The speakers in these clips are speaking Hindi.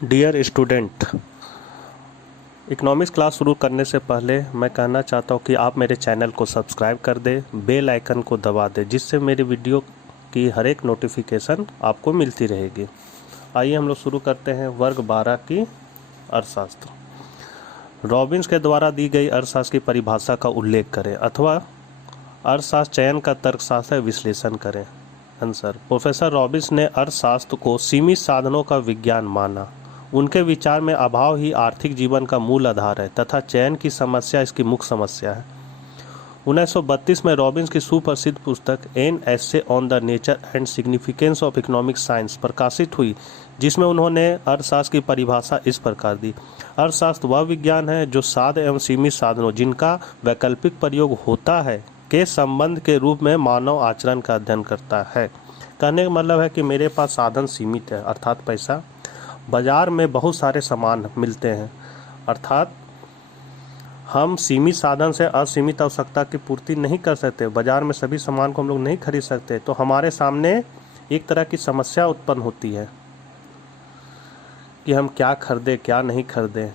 डियर स्टूडेंट, इकोनॉमिक्स क्लास शुरू करने से पहले मैं कहना चाहता हूँ कि आप मेरे चैनल को सब्सक्राइब कर दें, बेल आइकन को दबा दें, जिससे मेरी वीडियो की हर एक नोटिफिकेशन आपको मिलती रहेगी। आइए हम लोग शुरू करते हैं वर्ग 12 की अर्थशास्त्र। रॉबिन्स के द्वारा दी गई अर्थशास्त्र की परिभाषा का उल्लेख करें अथवा अर्थशास्त्र चयन का तर्कशास्त्र विश्लेषण करें। आंसर, प्रोफेसर रॉबिन्स ने अर्थशास्त्र को सीमित साधनों का विज्ञान माना। उनके विचार में अभाव ही आर्थिक जीवन का मूल आधार है तथा चयन की समस्या इसकी मुख्य समस्या है। 1932 में रॉबिन्स की सुप्रसिद्ध पुस्तक an essay on the nature and significance of economic science प्रकाशित हुई, जिसमें उन्होंने अर्थशास्त्र की परिभाषा इस प्रकार दी। अर्थशास्त्र वह विज्ञान है जो साध एवं सीमित साधनों जिनका वैकल्पिक प्रयोग होता है के संबंध के रूप में मानव आचरण का अध्ययन करता है। कहने का मतलब है कि मेरे पास साधन सीमित है, अर्थात पैसा। बाजार में बहुत सारे सामान मिलते हैं, अर्थात हम सीमित साधन से असीमित आवश्यकता की पूर्ति नहीं कर सकते। बाजार में सभी सामान को हम लोग नहीं खरीद सकते, तो हमारे सामने एक तरह की समस्या उत्पन्न होती है कि हम क्या खरीदें क्या नहीं खरीदें,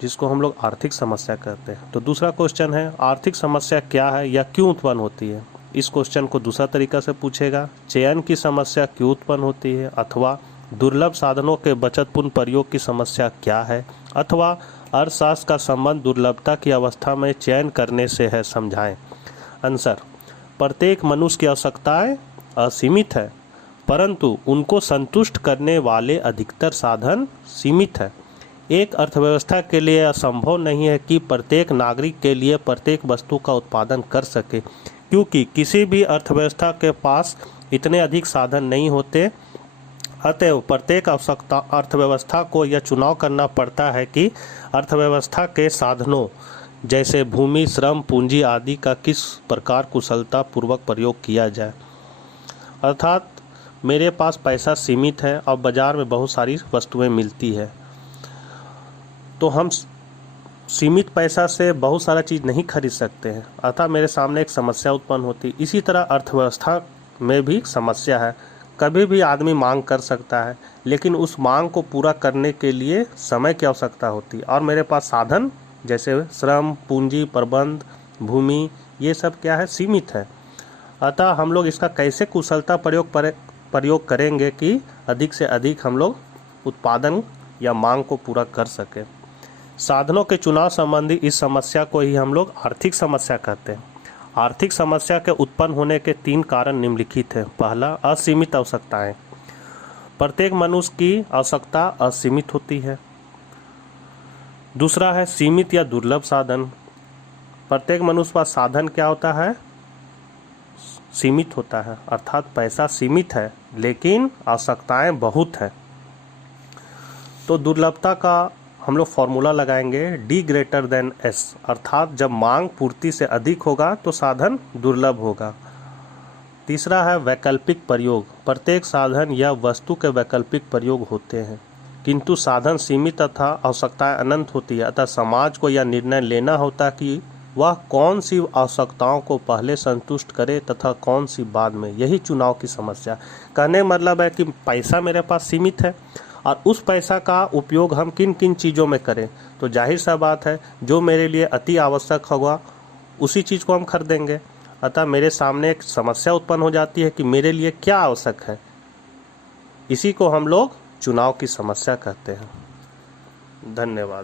जिसको हम लोग आर्थिक समस्या कहते हैं। तो दूसरा क्वेश्चन है, आर्थिक समस्या क्या है या क्यों उत्पन्न होती है। इस क्वेश्चन को दूसरा तरीका से पूछेगा, चयन की समस्या क्यों उत्पन्न होती है, अथवा दुर्लभ साधनों के बचतपूर्ण प्रयोग की समस्या क्या है, अथवा अर्थशास्त्र का संबंध दुर्लभता की अवस्था में चयन करने से है, समझाएं। आंसर, प्रत्येक मनुष्य की आवश्यकताएं असीमित है, परंतु उनको संतुष्ट करने वाले अधिकतर साधन सीमित है। एक अर्थव्यवस्था के लिए असंभव नहीं है कि प्रत्येक नागरिक के लिए प्रत्येक वस्तु का उत्पादन कर सके, क्योंकि किसी भी अर्थव्यवस्था के पास इतने अधिक साधन नहीं होते। अतएव प्रत्येक अर्थव्यवस्था को यह चुनाव करना पड़ता है कि अर्थव्यवस्था के साधनों जैसे भूमि, श्रम, पूंजी आदि का किस प्रकार कुशलता पूर्वक प्रयोग किया जाए। अर्थात मेरे पास पैसा सीमित है और बाजार में बहुत सारी वस्तुएं मिलती है, तो हम सीमित पैसा से बहुत सारा चीज़ नहीं खरीद सकते हैं, अतः मेरे सामने एक समस्या उत्पन्न होती है। इसी तरह अर्थव्यवस्था में भी समस्या है। कभी भी आदमी मांग कर सकता है, लेकिन उस मांग को पूरा करने के लिए समय की आवश्यकता होती है, और मेरे पास साधन जैसे श्रम, पूंजी, प्रबंध, भूमि, ये सब क्या है, सीमित है। अतः हम लोग इसका कैसे कुशलता प्रयोग करेंगे कि अधिक से अधिक हम लोग उत्पादन या मांग को पूरा कर सकें। साधनों के चुनाव संबंधी इस समस्या को ही हम लोग आर्थिक समस्या कहते हैं। आर्थिक समस्या के उत्पन्न होने के 3 कारण निम्नलिखित हैं। पहला, असीमित आवश्यकताएं। प्रत्येक मनुष्य की आवश्यकता असीमित होती है। दूसरा है सीमित या दुर्लभ साधन। प्रत्येक मनुष्य का साधन क्या होता है, सीमित होता है, अर्थात पैसा सीमित है लेकिन आवश्यकताएं बहुत है। तो दुर्लभता का हम लोग फॉर्मूला लगाएंगे D ग्रेटर देन S, अर्थात जब मांग पूर्ति से अधिक होगा तो साधन दुर्लभ होगा। तीसरा है वैकल्पिक प्रयोग। प्रत्येक साधन या वस्तु के वैकल्पिक प्रयोग होते हैं, किंतु साधन सीमित तथा आवश्यकताएं अनंत होती है। अतः समाज को यह निर्णय लेना होता कि वह कौन सी आवश्यकताओं को पहले संतुष्ट करे तथा कौन सी बाद में। यही चुनाव की समस्या। कहने का मतलब है कि पैसा मेरे पास सीमित है और उस पैसा का उपयोग हम किन किन चीज़ों में करें, तो जाहिर सा बात है जो मेरे लिए अति आवश्यक होगा उसी चीज़ को हम खरीदेंगे। अतः मेरे सामने एक समस्या उत्पन्न हो जाती है कि मेरे लिए क्या आवश्यक है। इसी को हम लोग चुनाव की समस्या कहते हैं। धन्यवाद।